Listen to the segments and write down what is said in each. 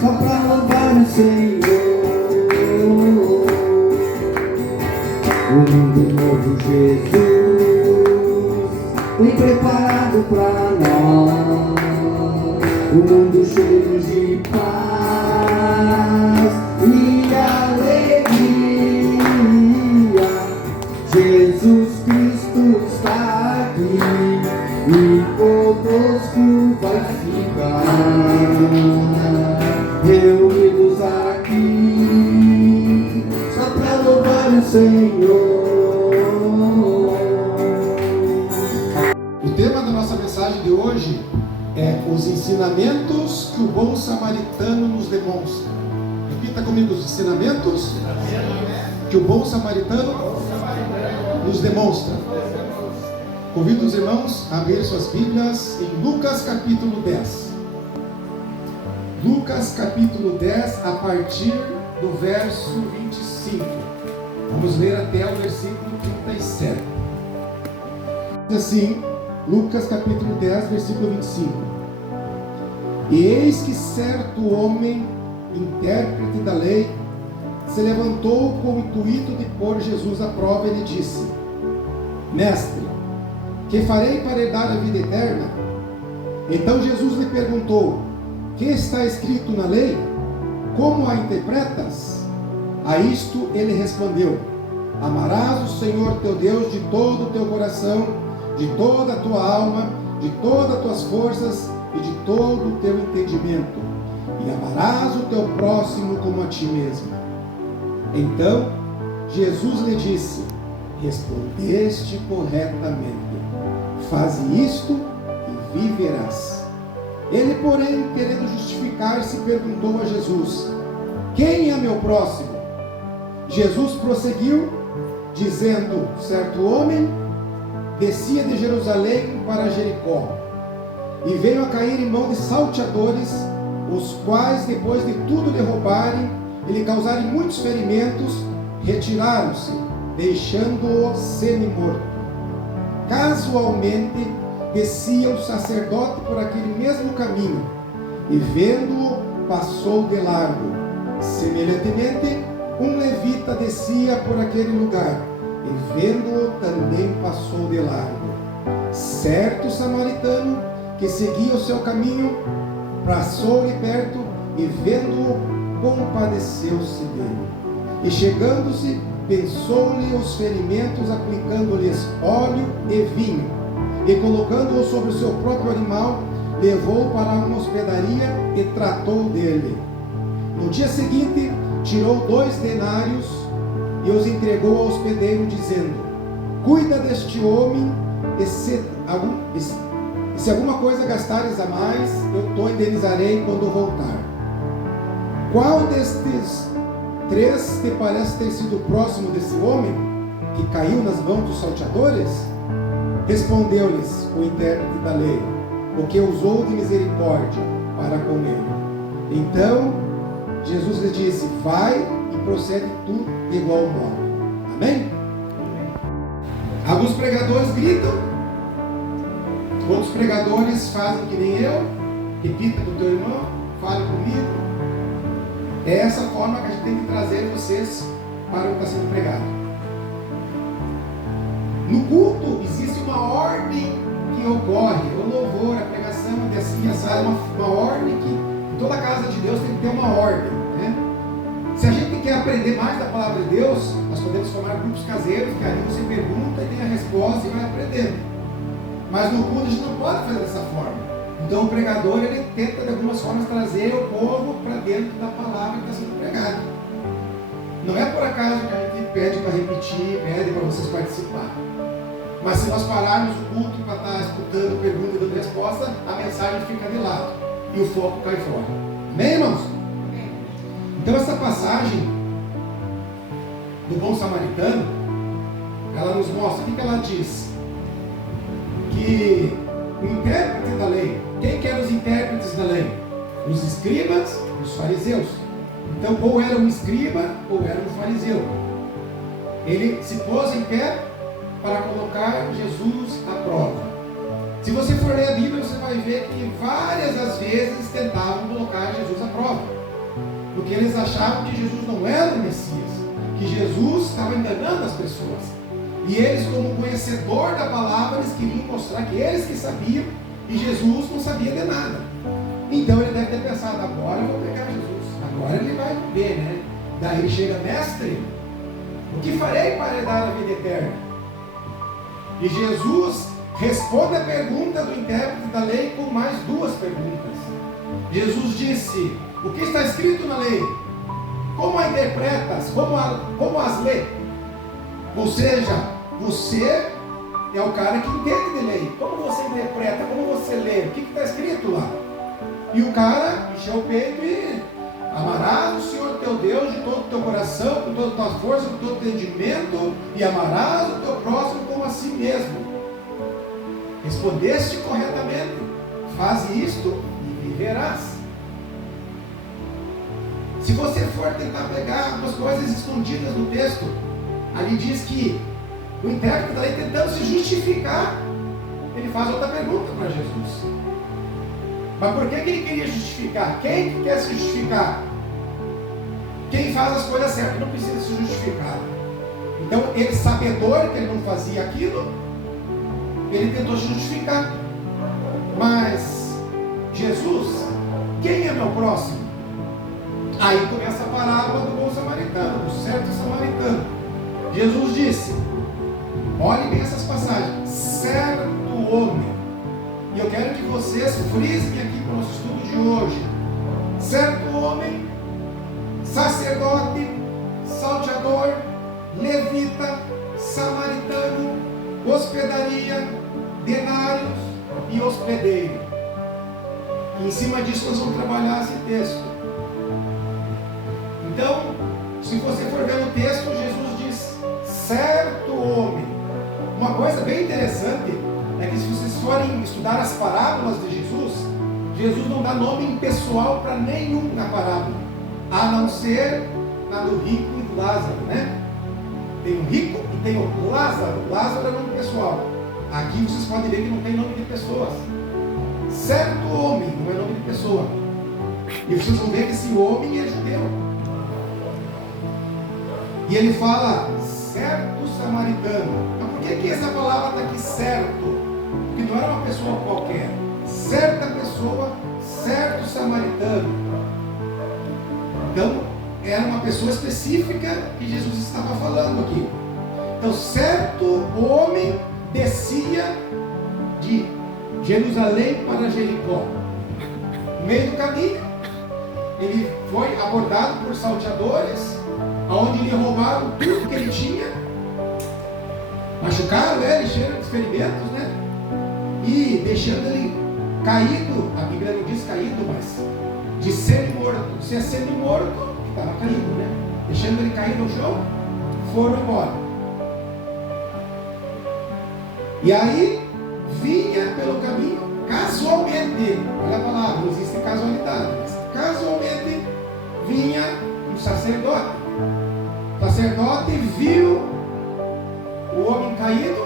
só pra louvar o Senhor. O mundo novo Jesus tem preparado pra nós, o mundo cheio de paz e alegria. Jesus Cristo está aqui e conosco vai ficar, reunidos aqui só pra louvar o Senhor. O tema da nossa mensagem de hoje é os ensinamentos que o bom samaritano nos demonstra. Repita comigo: os ensinamentos que o bom samaritano nos demonstra. Convido os irmãos a abrir suas Bíblias em Lucas capítulo 10. Lucas capítulo 10, a partir do verso 25. Vamos ler até o versículo 37. Diz assim, Lucas capítulo 10, versículo 25. E eis que certo homem, intérprete da lei, se levantou com o intuito de pôr Jesus à prova e lhe disse: Mestre, que farei para herdar a vida eterna? Então Jesus lhe perguntou: que está escrito na lei? Como a interpretas? A isto ele respondeu: amarás o Senhor teu Deus de todo o teu coração, de toda a tua alma, de todas as tuas forças e de todo o teu entendimento, e amarás o teu próximo como a ti mesmo. Então Jesus lhe disse: respondeste corretamente, faze isto e viverás. Ele, porém, querendo justificar-se, perguntou a Jesus: quem é meu próximo? Jesus prosseguiu, dizendo: certo homem descia de Jerusalém para Jericó, e veio a cair em mão de salteadores, os quais, depois de tudo lhe roubarem e lhe causarem muitos ferimentos, retiraram-se, deixando-o semi-morto. Casualmente descia o sacerdote por aquele mesmo caminho, e vendo-o, passou de largo. Semelhantemente, um levita descia por aquele lugar, e vendo-o, também passou de largo. Certo samaritano, que seguia o seu caminho, passou-lhe perto, e vendo-o, compadeceu-se dele. E chegando-se, pensou-lhe os ferimentos, aplicando-lhes óleo e vinho, e colocando-o sobre o seu próprio animal, levou-o para uma hospedaria e tratou dele. No dia seguinte, tirou 2 denários e os entregou ao hospedeiro, dizendo: cuida deste homem, e se alguma coisa gastares a mais, eu te indenizarei quando voltar. Qual destes 3 te parece ter sido próximo desse homem, que caiu nas mãos dos salteadores? Respondeu-lhes o intérprete da lei: o que usou de misericórdia para com ele. Então Jesus lhe disse: vai e procede tu de igual modo. Amém? Alguns pregadores gritam, outros pregadores fazem que nem eu. Repita para o teu irmão, fale comigo. É essa forma que a gente tem que trazer vocês para o que está sendo pregado. No culto existe uma ordem que ocorre, o louvor, a pregação, a assim, uma ordem que em toda a casa de Deus tem que ter uma ordem, né? Se a gente quer aprender mais da palavra de Deus, nós podemos formar grupos caseiros, que ali você pergunta e tem a resposta e vai aprendendo. Mas no culto a gente não pode fazer dessa forma. Então o pregador, ele tenta de algumas formas trazer o povo para dentro da palavra que está sendo pregada. Não é por acaso que a gente pede para repetir, pede para vocês participar. Mas se nós pararmos o culto para estar escutando pergunta e dando resposta, a mensagem fica de lado e o foco cai fora. Amém, irmãos? Amém. Então essa passagem do bom samaritano, ela nos mostra, o que ela diz? Que o intérprete da lei, quem que eram os intérpretes da lei? Os escribas e os fariseus. Então, ou era um escriba ou era um fariseu. Ele se pôs em pé para colocar Jesus à prova. Se você for ler a Bíblia, você vai ver que várias as vezes tentavam colocar Jesus à prova, porque eles achavam que Jesus não era o Messias, que Jesus estava enganando as pessoas. E eles, como conhecedor da palavra, eles queriam mostrar que eles que sabiam e Jesus não sabia de nada. Então ele deve ter pensado: agora eu vou pegar Jesus, agora ele vai ver, né? Daí ele chega: mestre, o que farei para herdar a vida eterna? E Jesus responde a pergunta do intérprete da lei com mais duas perguntas. Jesus disse: o que está escrito na lei? Como a interpretas? Como as lê? Ou seja, você é o cara que entende de lei. Como você interpreta? Como você lê? O que está escrito lá? E o cara encheu o peito e: amarás o Senhor teu Deus de todo o teu coração, com toda a tua força, com todo o teu entendimento, e amarás o teu próximo como a si mesmo. Respondeste corretamente, faze isto e viverás. Se você for tentar pegar umas coisas escondidas no texto, ali diz que o intérprete está tentando se justificar. Ele faz outra pergunta para Jesus. Mas por que ele queria justificar? Quem quer se justificar? Quem faz as coisas certas não precisa se justificar. Então, ele, sabedor que ele não fazia aquilo, ele tentou se justificar. Mas Jesus, quem é meu próximo? Aí começa a parábola do bom samaritano, do certo samaritano. Jesus disse, olhe bem essas passagens: certo homem. E eu quero que vocês frisem aqui para o nosso estudo de hoje: certo homem, sacerdote, salteador, levita, samaritano, hospedaria, denários e hospedeiro. E em cima disso nós vamos trabalhar esse texto. Então, se você for ver no texto, Jesus diz certo homem. Uma coisa bem interessante é que se vocês forem estudar as parábolas de Jesus, Jesus não dá nome impessoal para nenhum na parábola, a não ser na do rico e do Lázaro, né? Tem o rico e tem o Lázaro. Lázaro é nome pessoal. Aqui vocês podem ver que não tem nome de pessoas. Certo homem não é nome de pessoa. E vocês vão ver que esse homem é judeu. E ele fala certo samaritano. Mas por que essa palavra está aqui, certo? Porque não era uma pessoa qualquer. Certa pessoa, certo samaritano. Então, era uma pessoa específica que Jesus estava falando aqui. Então, certo homem descia de Jerusalém para Jericó. No meio do caminho, ele foi abordado por salteadores, onde lhe roubaram tudo que ele tinha, machucaram ele, cheio de ferimentos, né? E deixando ele caído, a Bíblia não diz caído, mas de semi-morto. Se é semi-morto, estava caído, né? Deixando ele cair no chão, foram embora. E aí, vinha pelo caminho, casualmente, olha a palavra, não existe casualidade, mas casualmente vinha um sacerdote. O sacerdote viu o homem caído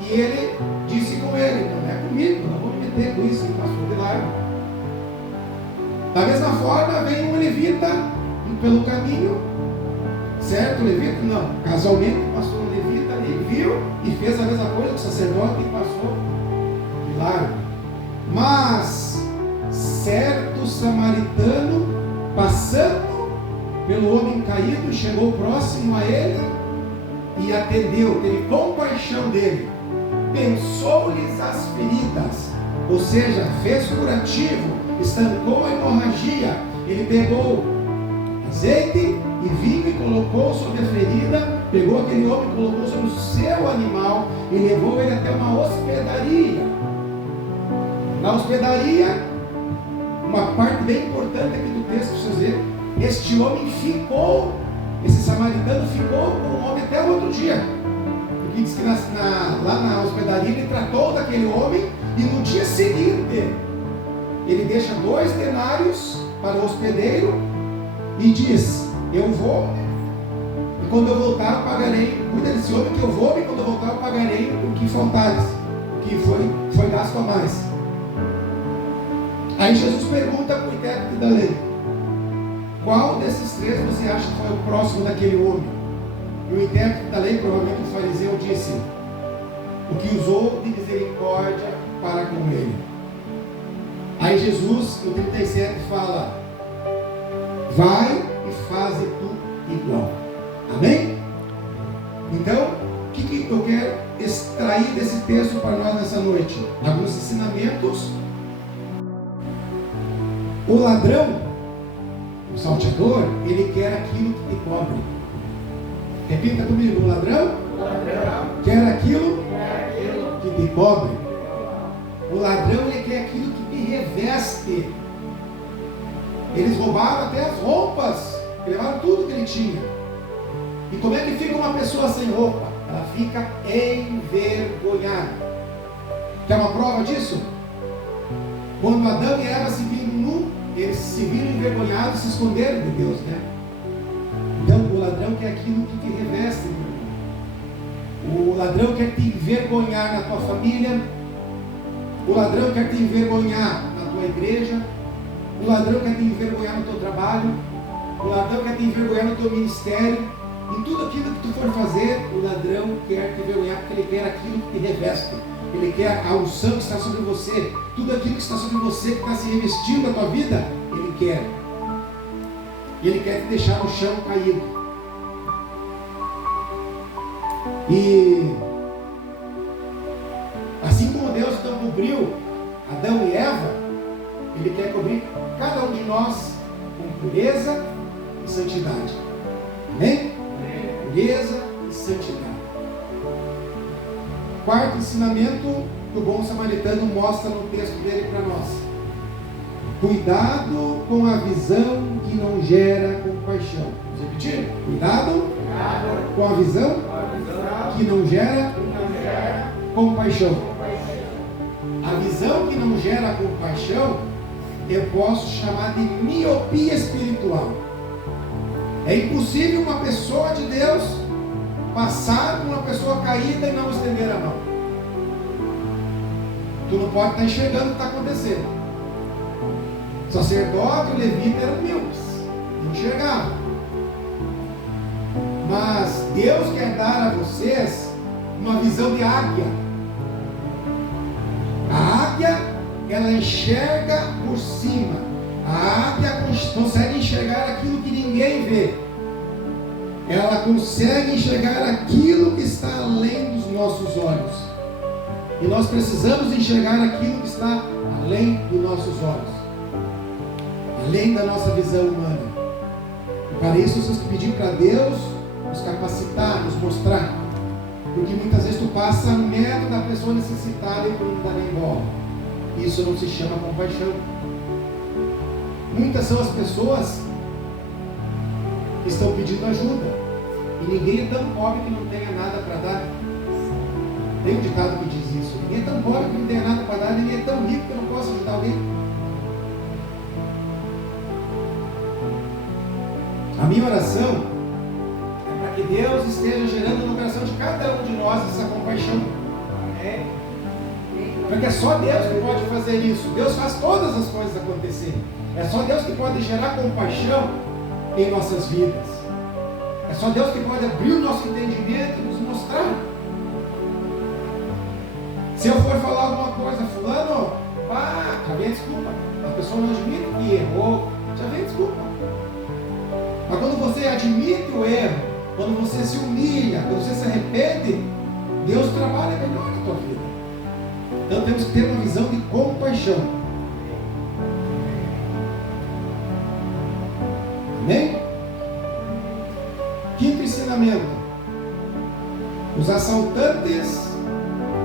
e ele disse com ele: não é comigo, não vou me meter com isso, ele passou de largo. Da mesma forma, veio um levita pelo caminho, certo? Levita não, casualmente passou um levita ali, viu e fez a mesma coisa que o sacerdote e passou de largo. Mas certo samaritano, passando pelo homem caído, chegou próximo a ele e atendeu, teve compaixão dele, pensou-lhes as feridas, ou seja, fez curativo, estancou a hemorragia. Ele pegou azeite e vinho e colocou sobre a ferida, pegou aquele homem e colocou sobre o seu animal e levou ele até uma hospedaria. Na hospedaria, uma parte bem importante aqui do texto, vocês verem, este homem ficou, esse samaritano ficou com o homem até o outro dia. Porque diz que lá na hospedaria ele tratou daquele homem e no dia seguinte ele deixa 2 denários para o hospedeiro e diz: eu vou, e quando eu voltar eu pagarei, cuida desse homem que eu vou, e quando eu voltar eu pagarei o que faltares, o que foi gasto a mais. Aí Jesus pergunta para o intérprete da lei: qual desses três você acha que foi o próximo daquele homem? E o intérprete da lei, provavelmente o fariseu, disse: o que usou de misericórdia para com ele. Aí Jesus, no 37, fala: vai e faze tu igual. Amém? Então, o que eu quero extrair desse texto para nós nessa noite? Alguns ensinamentos. O ladrão, o salteador, ele quer aquilo que te cobre. Repita comigo: o ladrão quer aquilo que te cobre. O ladrão, ele quer aquilo que te reveste. Eles roubaram até as roupas, levaram tudo que ele tinha. E como é que fica uma pessoa sem roupa? Ela fica envergonhada. Quer uma prova disso? Quando Adão e Eva se viram nu, eles se viram envergonhados, se esconderam de Deus, né? Então o ladrão quer aquilo que te reveste, meu irmão. O ladrão quer te envergonhar na tua família. O ladrão quer te envergonhar na tua igreja. O ladrão quer te envergonhar no teu trabalho. O ladrão quer te envergonhar no teu ministério. Em tudo aquilo que tu for fazer, o ladrão quer te envergonhar, porque ele quer aquilo que te reveste. Ele quer a unção que está sobre você. Tudo aquilo que está sobre você, que está se revestindo na tua vida, ele quer. E ele quer te deixar no chão caído. E assim como Deus então cobriu Adão e Eva, ele quer cobrir cada um de nós com pureza e santidade. Amém? Pureza e santidade. Quarto ensinamento que o bom samaritano mostra no texto dele para nós: cuidado com a visão que não gera compaixão. Vamos repetir? Cuidado com a visão que não gera compaixão. A visão que não gera compaixão eu posso chamar de miopia espiritual. É impossível uma pessoa de Deus passar por uma pessoa caída e não estender a mão. Tu não pode estar enxergando o que está acontecendo. O sacerdote e o levita eram míopes, não enxergavam. Mas Deus quer dar a vocês uma visão de águia. A águia, ela enxerga por cima. A águia consegue enxergar aquilo que ninguém vê. Ela consegue enxergar aquilo que está além dos nossos olhos. E nós precisamos enxergar aquilo que está além dos nossos olhos, além da nossa visão humana. E para isso nós temos que pedir para Deus nos capacitar, nos mostrar. Porque muitas vezes tu passa no metro da pessoa necessitada e tu não dá nem bola. Isso não se chama compaixão. Muitas são as pessoas que estão pedindo ajuda, e ninguém é tão pobre que não tenha nada para dar. Tem um ditado que diz isso: ninguém é tão pobre que não tenha nada para dar, ninguém é tão rico que não possa ajudar alguém. A minha oração é para que Deus esteja gerando no coração de cada um de nós essa compaixão. Porque é só Deus que pode fazer isso. Deus faz todas as coisas acontecerem. É só Deus que pode gerar compaixão em nossas vidas. É só Deus que pode abrir o nosso entendimento e nos mostrar. Se eu for falar alguma coisa, fulano, já vem desculpa. A pessoa não admite que errou, já vem desculpa. Mas quando você admite o erro, quando você se humilha, quando você se arrepende, Deus trabalha melhor na tua vida. Então temos que ter uma visão de compaixão. Amém? Quinto ensinamento: os assaltantes,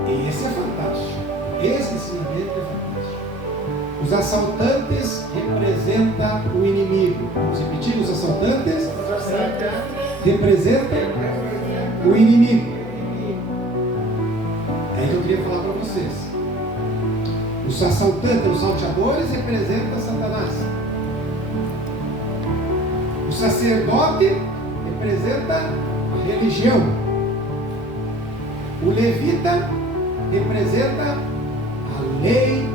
e esse é fantástico, esse ensinamento é fantástico. Os assaltantes representam o inimigo. Vamos repetir: os assaltantes representam o inimigo. É isso que eu queria falar para vocês. Os assaltantes, os salteadores representam Satanás. O sacerdote representa a religião. O levita representa a lei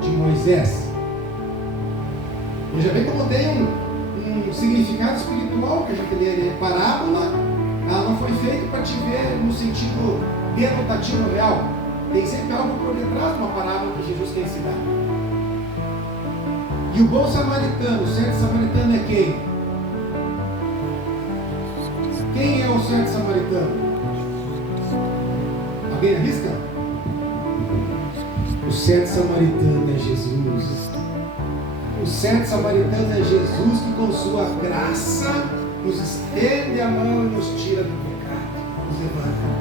de Moisés. Veja bem como tem um significado espiritual que a gente lê. Parábola, ela não foi feita para te ver no sentido denotativo real. Tem sempre algo por detrás de uma parábola que Jesus quer ensinar. E o bom samaritano, o certo samaritano é quem? Quem é o certo samaritano? Alguém arrisca? O certo samaritano é Jesus. O certo samaritano é Jesus que com sua graça nos estende a mão e nos tira do pecado, nos levanta.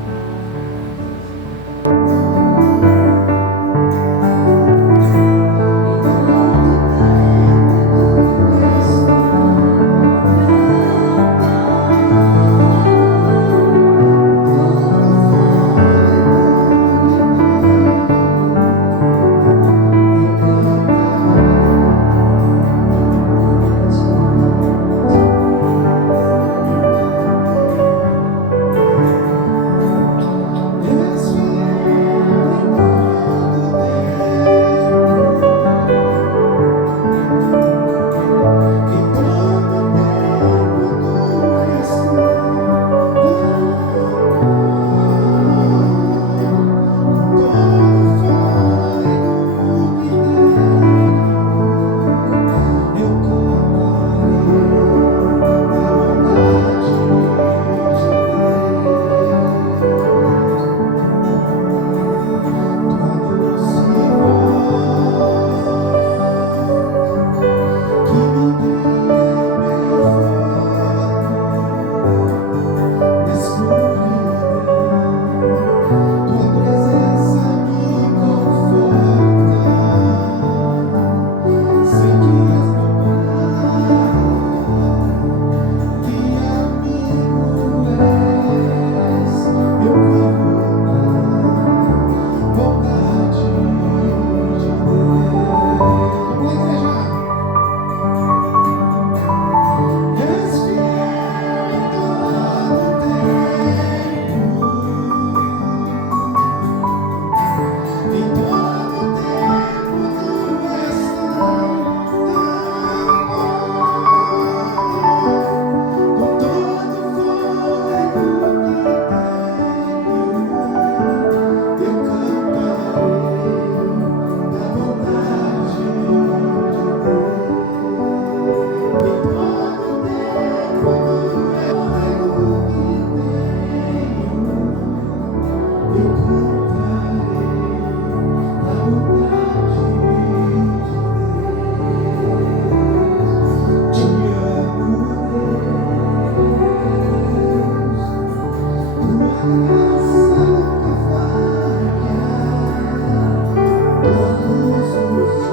Todos os dias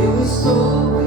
eu estou